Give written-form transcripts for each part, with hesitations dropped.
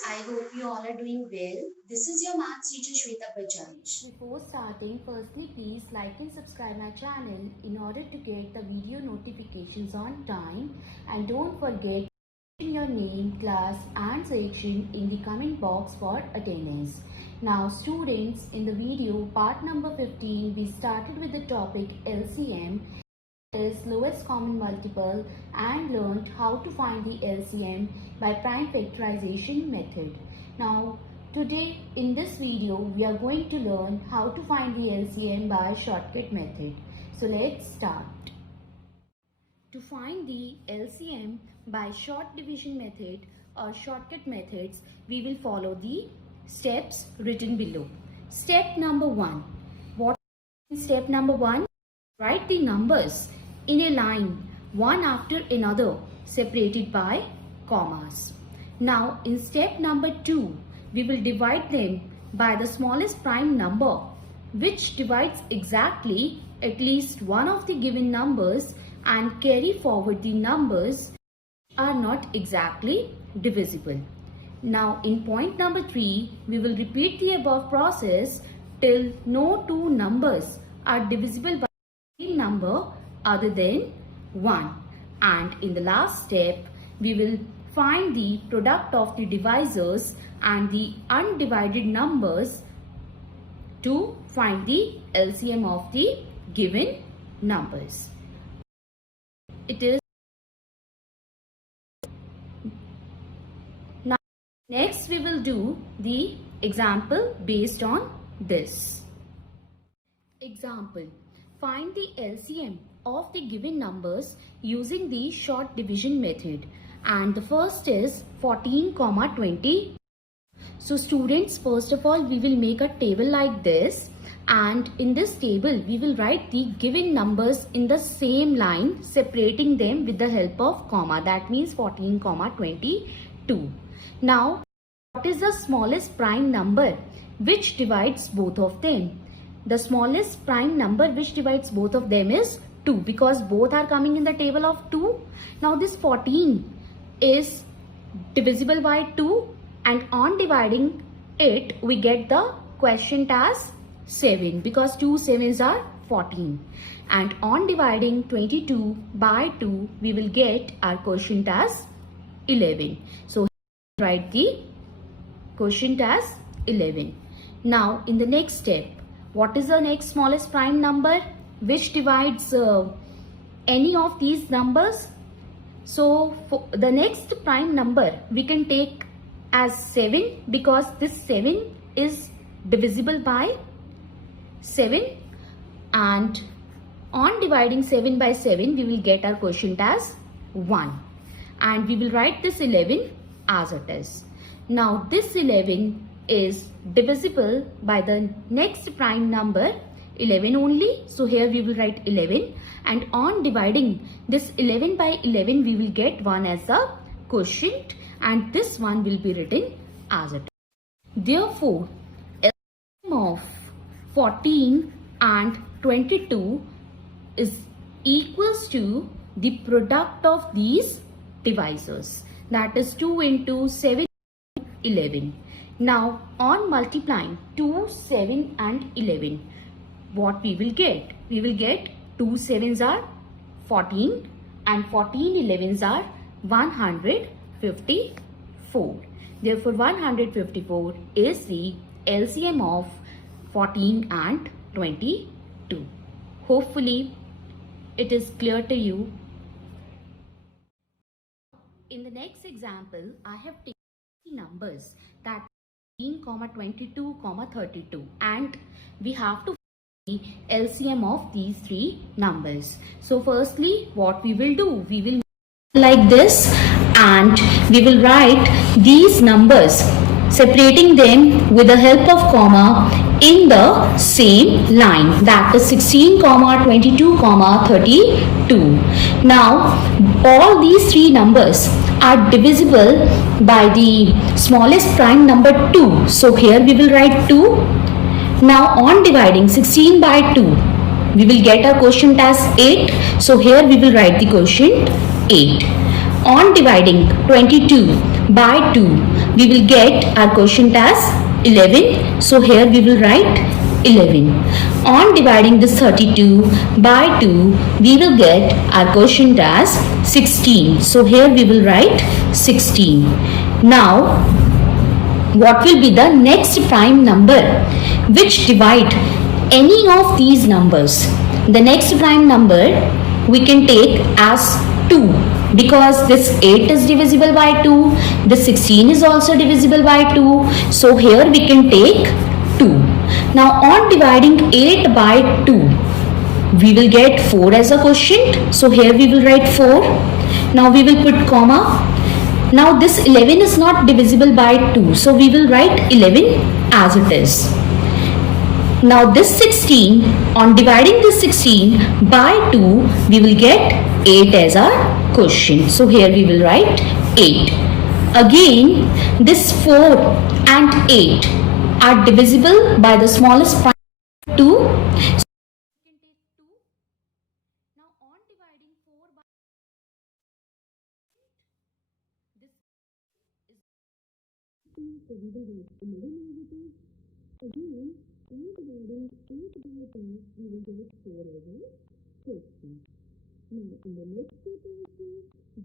I hope you all are doing well. This is your maths teacher Shweta Bajaj. Before starting, firstly please like and subscribe my channel in order to get the video notifications on time, and don't forget to your name, class and section in the comment box for attendance. Now students, in the video part number 15 we started with the topic LCM is lowest common multiple and learned how to find the LCM by prime factorization method. Now today in this video we are going to learn how to find the LCM by shortcut method. So let's start. To find the LCM by short division method or shortcut methods, we will follow the steps written below. Step number 1. What is step number 1? Write the numbers in a line one after another separated by commas. Now in step number 2, we will divide them by the smallest prime number which divides exactly at least one of the given numbers and carry forward the numbers are not exactly divisible. Now in point number 3, we will repeat the above process till no two numbers are divisible by a number other than 1, and in the last step we will find the product of the divisors and the undivided numbers to find the LCM of the given numbers. It is now next we will do the example based on this. Example: find the LCM of the given numbers using the short division method, and the first is 14, 20. So students, first of all we will make a table like this, and in this table we will write the given numbers in the same line, separating them with the help of comma. That means 14, 22. Now what is the smallest prime number which divides both of them? The smallest prime number which divides both of them is 2, because both are coming in the table of 2. Now this 14 is divisible by 2, and on dividing it we get the quotient as 7, because 2 sevens are 14, and on dividing 22 by 2 we will get our quotient as 11. So write the quotient as 11. Now in the next step, what is the next smallest prime number which divides any of these numbers? So for the next prime number we can take as 7, because this 7 is divisible by 7, and on dividing 7 by 7 we will get our quotient as 1, and we will write this 11 as it is. Now this 11 is divisible by the next prime number 11 only, so here we will write 11, and on dividing this 11 by 11 we will get 1 as the quotient, and this one will be written as it is. Therefore LCM of 14 and 22 is equals to the product of these divisors, that is 2 into 7, 11. Now on multiplying 2, 7 and 11, what we will get? We will get 2 7s are 14 and 14 11s are 154. Therefore 154 is the LCM of 14 and 22. Hopefully it is clear to you. In the next example, I have taken numbers, that 14, 22, 32, and we have to find the LCM of these three numbers. So firstly what we will do, we will like this, and we will write these numbers separating them with the help of comma in the same line, that is 16, 22, 32. Now all these three numbers are divisible by the smallest prime number 2, so here we will write 2. Now on dividing 16 by 2 we will get our quotient as 8, so here we will write the quotient 8. On dividing 22 by 2, we will get our quotient as 11. So here we will write 11. On dividing this 32 by 2, we will get our quotient as 16. So here we will write 16. Now, what will be the next prime number which divide any of these numbers? The next prime number we can take as 2, because this 8 is divisible by 2, this 16 is also divisible by 2, so here we can take 2. Now on dividing 8 by 2, we will get 4 as a quotient, so here we will write 4. Now we will put comma. Now this 11 is not divisible by 2, so we will write 11 as it is. Now this 16, on dividing this 16 by 2, we will get 8 as our quotient. So here we will write 8. Again, this 4 and 8 are divisible by the smallest prime 2. So we can take 2. Now on dividing 4 by this is, so we will get 11 as it is. Again, on dividing 8 by 10, we will get 4 as a quotient. Now in the next step also,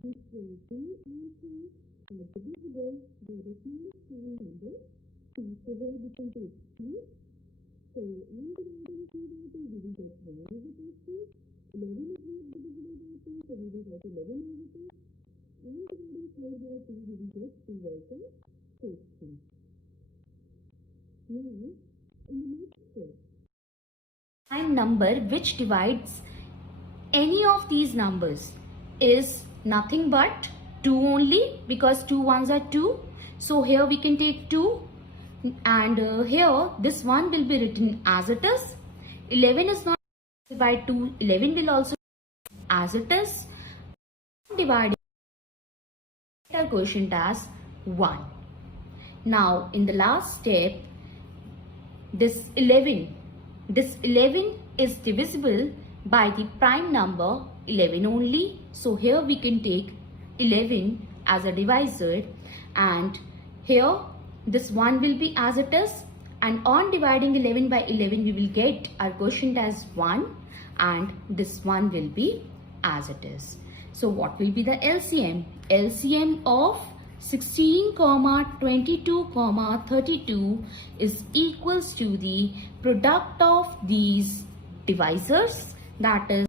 this 2 and 3 are divisible by the smallest prime number 2. So here we can take 2. So on dividing 2 by 2, we will get 1 as a quotient. 11 is not divisible by 2, so we will get 11 as it is. On dividing 4 by 2, we will get 2 as a quotient. Now, in the next step, prime number which divides any of these numbers is nothing but 2 only, because 2 ones are 2. So here we can take 2, and here this one will be written as it is. 11 is not by 2, 11 will also be as it is. Dividing our quotient as 1. Now in the last step, this 11 is divisible by the prime number 11 only. So here we can take 11 as a divisor, and here this 1 will be as it is, and on dividing 11 by 11 we will get our quotient as 1, and this 1 will be as it is. So what will be the LCM? LCM of 16, 22, 32 is equals to the product of these divisors, that is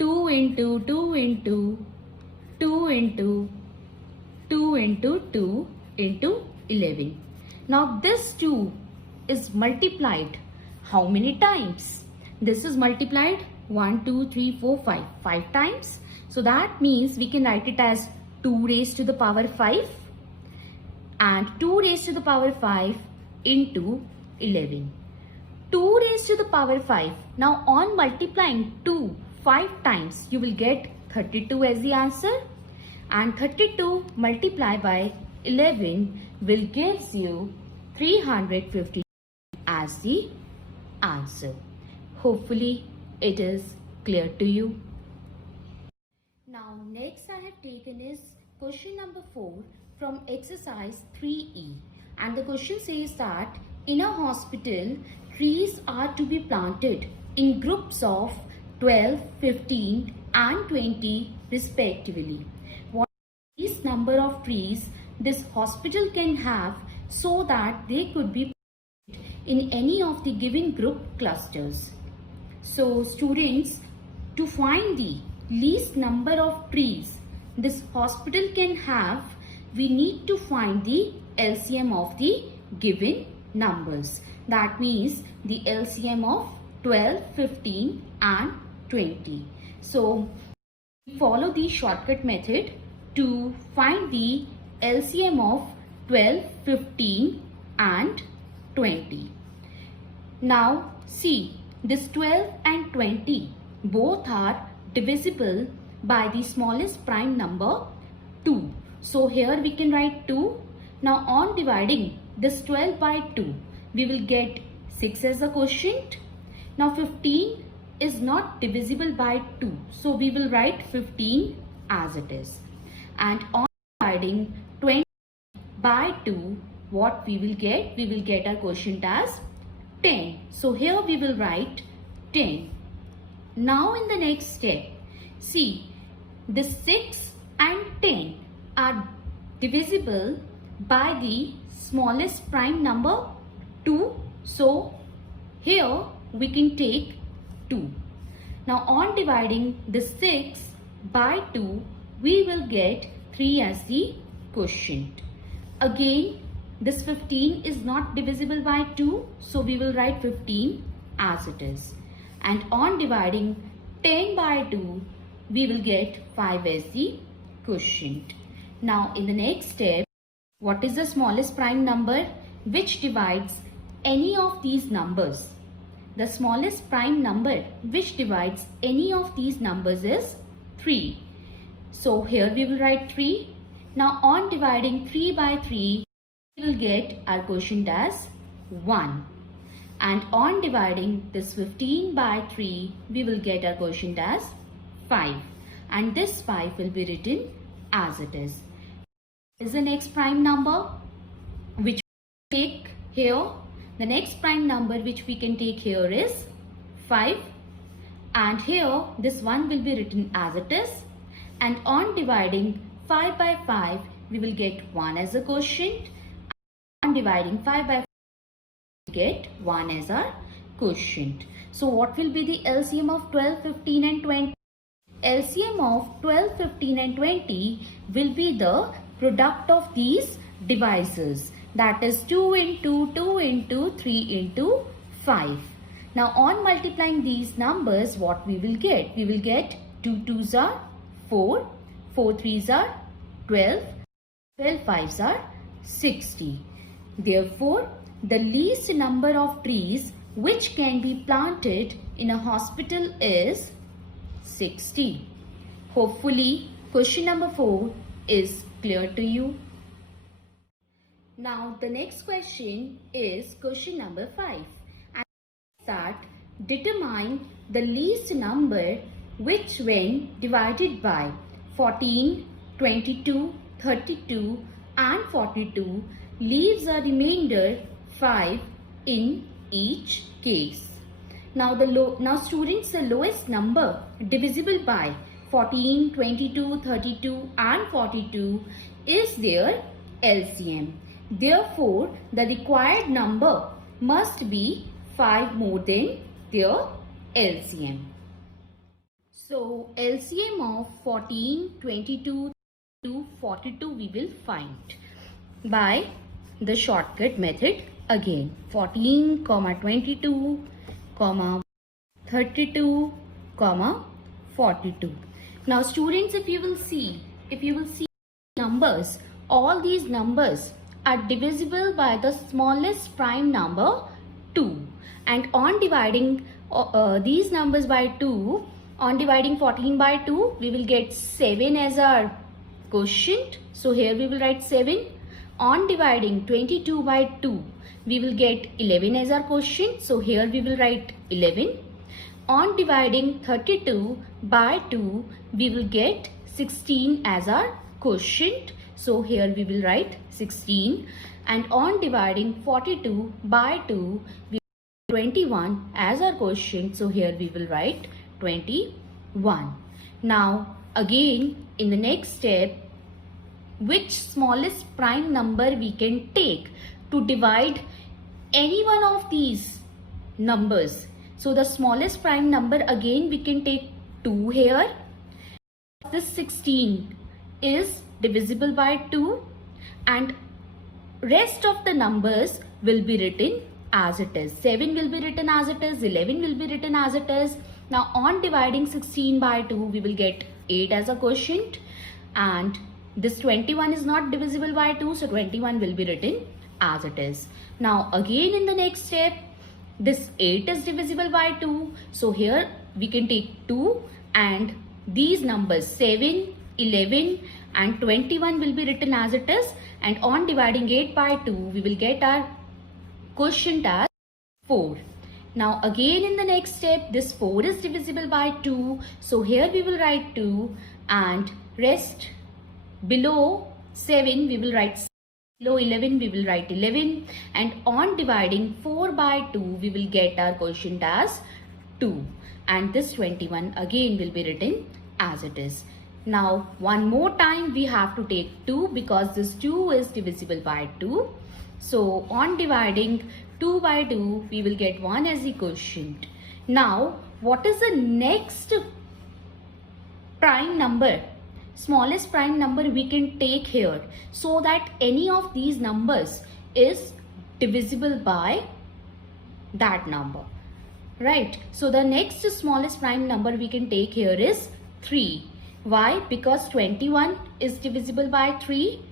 2 into 2 into 2 into 2 into 2 into 11. Now this 2 is multiplied how many times? This is multiplied 1, 2, 3, 4, 5 times. So that means we can write it as 2 raised to the power 5 and 2 raised to the power 5 into 11. 2 raised to the power 5. Now on multiplying 2 5 times, you will get 32 as the answer, and 32 multiplied by 11 will gives you 350 as the answer. Hopefully it is clear to you. Now next I have taken is question number 4 from exercise 3E, and the question says that in a hospital trees are to be planted in groups of 12, 15 and 20 respectively. What is the number of trees this hospital can have so that they could be planted in any of the given group clusters? So students, to find the least number of trees this hospital can have, we need to find the LCM of the given numbers. That means the LCM of 12, 15 and 20. So follow the shortcut method to find the LCM of 12, 15 and 20. Now see, this 12 and 20 both are divisible by the smallest prime number 2. So here we can write 2. Now on dividing this 12 by 2, we will get 6 as a quotient. Now 15 is not divisible by 2. So we will write 15 as it is. And on dividing 20 by 2, what we will get? We will get our quotient as 10. So here we will write 10. Now in the next step, see, the 6 and 10 are divisible by the smallest prime number 2. So here we can take 2. Now on dividing the 6 by 2, we will get 3 as the quotient. Again, this 15 is not divisible by 2, so we will write 15 as it is. And on dividing 10 by 2, we will get 5 as the quotient. Now in the next step, what is the smallest prime number which divides any of these numbers? The smallest prime number which divides any of these numbers is 3. So here we will write 3. Now on dividing 3 by 3, we will get our quotient as 1. And on dividing this 15 by 3, we will get our quotient as 5. And this 5 will be written as it is. Is the next prime number which we take here? The next prime number which we can take here is 5. And here this 1 will be written as it is. And on dividing 5 by 5, we will get 1 as a quotient. On dividing 5 by 5, we get 1 as our quotient. So what will be the LCM of 12, 15 and 20? LCM of 12, 15 and 20 will be the product of these divisors. That is 2 into 2 into 3 into 5. Now on multiplying these numbers, what we will get? We will get 2 2s are 4, 4 3s are 12, 12 5s are 60. Therefore, the least number of trees which can be planted in a hospital is 60. Hopefully, question number 4 is clear to you. Now, the next question is question number 5. And that determine the least number which when divided by 14, 22, 32 and 42 leaves a remainder 5 in each case. Now students, the lowest number divisible by 14, 22, 32 and 42 is their LCM. Therefore, the required number must be 5 more than their LCM. So, LCM of 14, 22 to 42 we will find by the shortcut method again. 14, 22, 32, 42. Now students, if you will see numbers, all these numbers are divisible by the smallest prime number 2. And on dividing these numbers by 2, on dividing 14 by 2, we will get 7 as our quotient. So here we will write 7. On dividing 22 by 2, we will get 11 as our quotient. So here we will write 11. On dividing 32 by 2, we will get 16 as our quotient. So here we will write 16. And on dividing 42 by 2, we will get 21 as our quotient. So here we will write 21. Now again in the next step, which smallest prime number we can take to divide any one of these numbers? So the smallest prime number, again we can take 2 here. This 16 is divisible by 2 and rest of the numbers will be written as it is. 7 will be written as it is, 11 will be written as it is. Now on dividing 16 by 2, we will get 8 as a quotient, and this 21 is not divisible by 2, so 21 will be written as it is. Now again in the next step, this 8 is divisible by 2, so here we can take 2 and these numbers 7, 11 and 21 will be written as it is, and on dividing 8 by 2, we will get our quotient as 4. Now again in the next step, this 4 is divisible by 2, so here we will write 2 and rest below 7 we will write 6. Below 11 we will write 11, and on dividing 4 by 2 we will get our quotient as 2, and this 21 again will be written as it is. Now one more time we have to take 2 because this 2 is divisible by 2. So on dividing 2 by 2 we will get 1 as the quotient. Now what is the next prime number, smallest prime number we can take here, so that any of these numbers is divisible by that number, right? So the next smallest prime number we can take here is 3. Why? Because 21 is divisible by 3.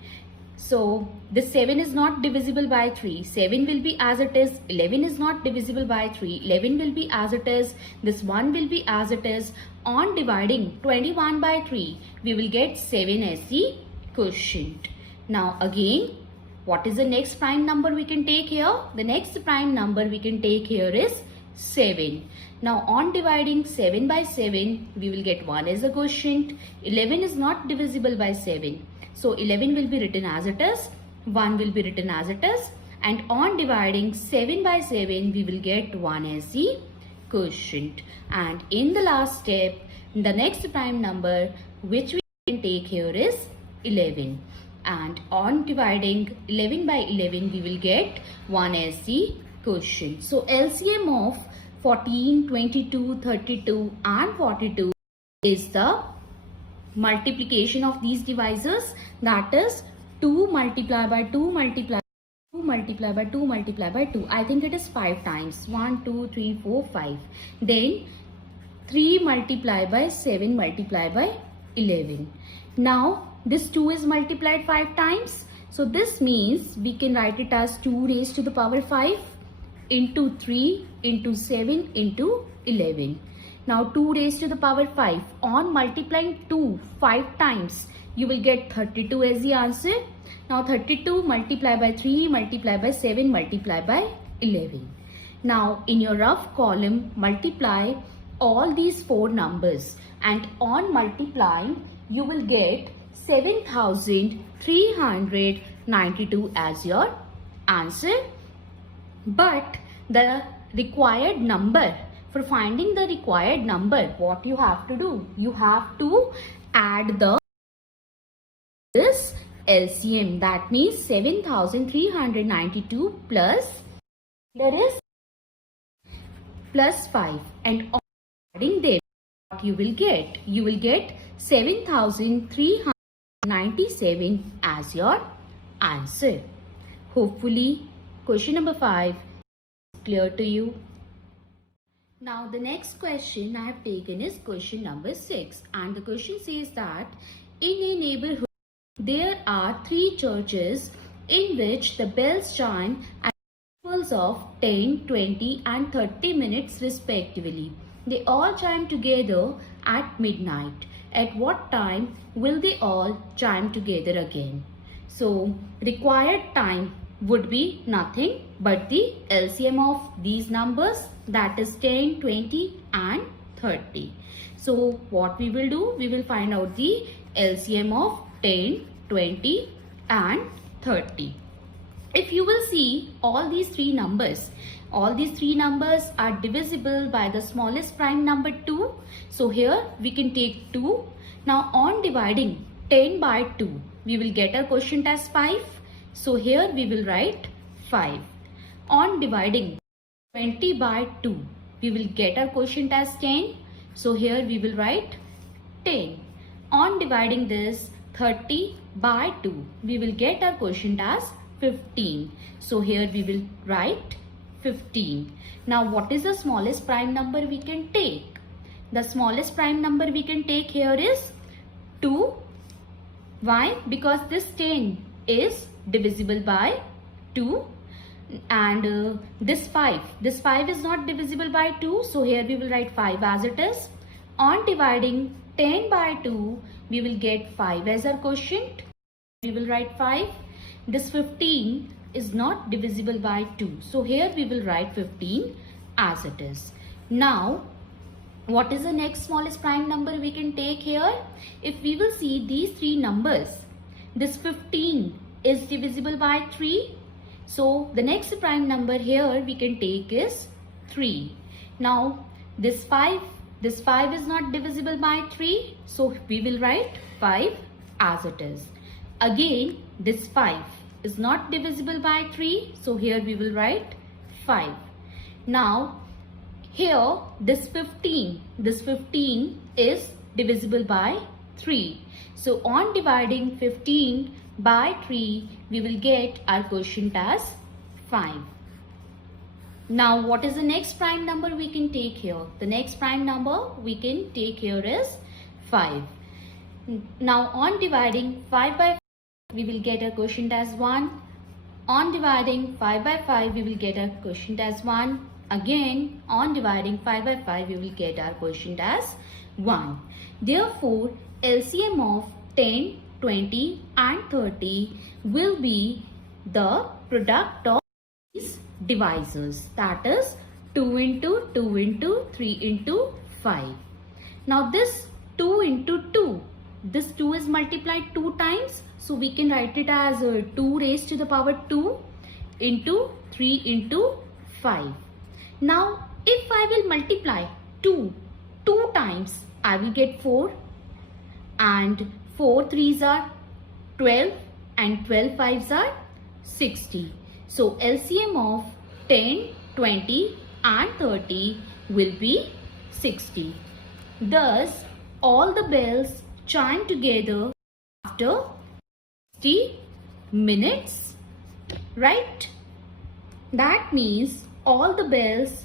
So this 7 is not divisible by 3. 7 will be as it is. 11 is not divisible by 3. 11 will be as it is. This 1 will be as it is. On dividing 21 by 3, we will get 7 as the quotient. Now again, what is the next prime number we can take here? The next prime number we can take here is 7. Now on dividing 7 by 7, we will get 1 as a quotient. 11 is not divisible by 7. So 11 will be written as it is, 1 will be written as it is, and on dividing 7 by 7 we will get 1 as the quotient. And in the last step, the next prime number which we can take here is 11, and on dividing 11 by 11 we will get 1 as the quotient. So LCM of 14, 22, 32 and 42 is the multiplication of these divisors, that is 2 multiplied by 2 multiplied by 2 multiplied by 2 multiplied by 2. I think it is 5 times. 1, 2, 3, 4, 5. Then 3 multiplied by 7 multiplied by 11. Now this 2 is multiplied 5 times. So this means we can write it as 2 raised to the power 5 into 3 into 7 into 11. Now 2 raised to the power 5, on multiplying 2 5 times, you will get 32 as the answer. Now 32 multiplied by 3 multiplied by 7 multiplied by 11. Now in your rough column, multiply all these 4 numbers, and on multiplying you will get 7392 as your answer. But the required number, for finding the required number, what you have to do? You have to add this LCM. That means 7392 plus, there is plus 5, and adding them, what you will get? You will get 7397 as your answer. Hopefully question number 5 is clear to you. Now the next question I have taken is question number 6, and the question says that in a neighborhood there are 3 churches in which the bells chime at intervals of 10, 20 and 30 minutes respectively. They all chime together at midnight. At what time will they all chime together again? So required time would be nothing but the LCM of these numbers, that is 10, 20 and 30. So what we will do? We will find out the LCM of 10, 20 and 30. If you will see all these 3 numbers, all these 3 numbers are divisible by the smallest prime number 2. So here we can take 2. Now on dividing 10 by 2, we will get our quotient as 5. So here we will write 5. On dividing 20 by 2, we will get our quotient as 10. So here we will write 10. On dividing this 30 by 2, we will get our quotient as 15. So here we will write 15. Now what is the smallest prime number we can take? The smallest prime number we can take here is 2. Why? Because this 10 is divisible by 2, and this 5 is not divisible by 2. So here we will write 5 as it is. On dividing 10 by 2, we will get 5 as our quotient. We will write 5. This 15 is not divisible by 2. So here we will write 15 as it is. Now what is the next smallest prime number we can take here? If we will see these 3 numbers, this 15 is divisible by 3. So the next prime number here we can take is 3. Now this 5 is not divisible by 3. So we will write 5 as it is. Again, this 5 is not divisible by 3. So here we will write 5. Now here this 15 is divisible by 3. So on dividing 15 by 3, we will get our quotient as 5. Now what is the next prime number we can take here? The next prime number we can take here is 5. Now on dividing 5 by 5, we will get a quotient as 1. On dividing 5 by 5, we will get a quotient as 1. Again, on dividing 5 by 5, we will get our quotient as 1. Therefore, LCM of 10, 20 and 30 will be the product of these divisors. That is 2 into 2 into 3 into 5. Now this 2 into 2, this 2 is multiplied 2 times. So we can write it as 2 raised to the power 2 into 3 into 5. Now if I will multiply 2 times, I will get 4, and 4 3s are 12 and 12 5s are 60. So LCM of 10, 20 and 30 will be 60. Thus all the bells chime together after 60 minutes, right? That means all the bells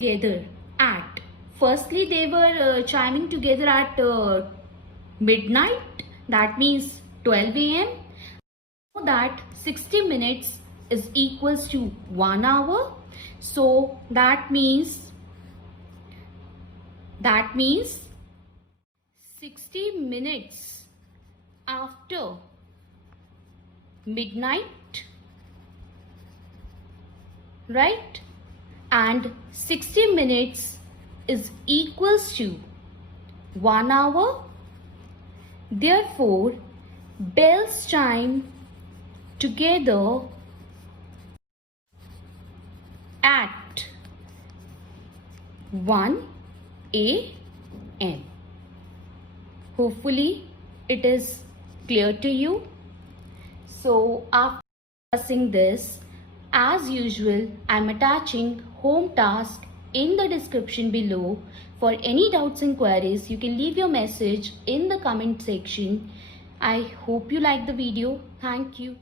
together at, firstly they were chiming together at midnight, that means 12 a.m. So that 60 minutes is equals to 1 hour. So that means 60 minutes after midnight, right? And 60 minutes is equals to 1 hour. Therefore, bells chime together at 1 a.m. Hopefully, it is clear to you. So, after discussing this, as usual, I am attaching home task in the description below. For any doubts and queries, you can leave your message in the comment section. I hope you like the video. Thank you.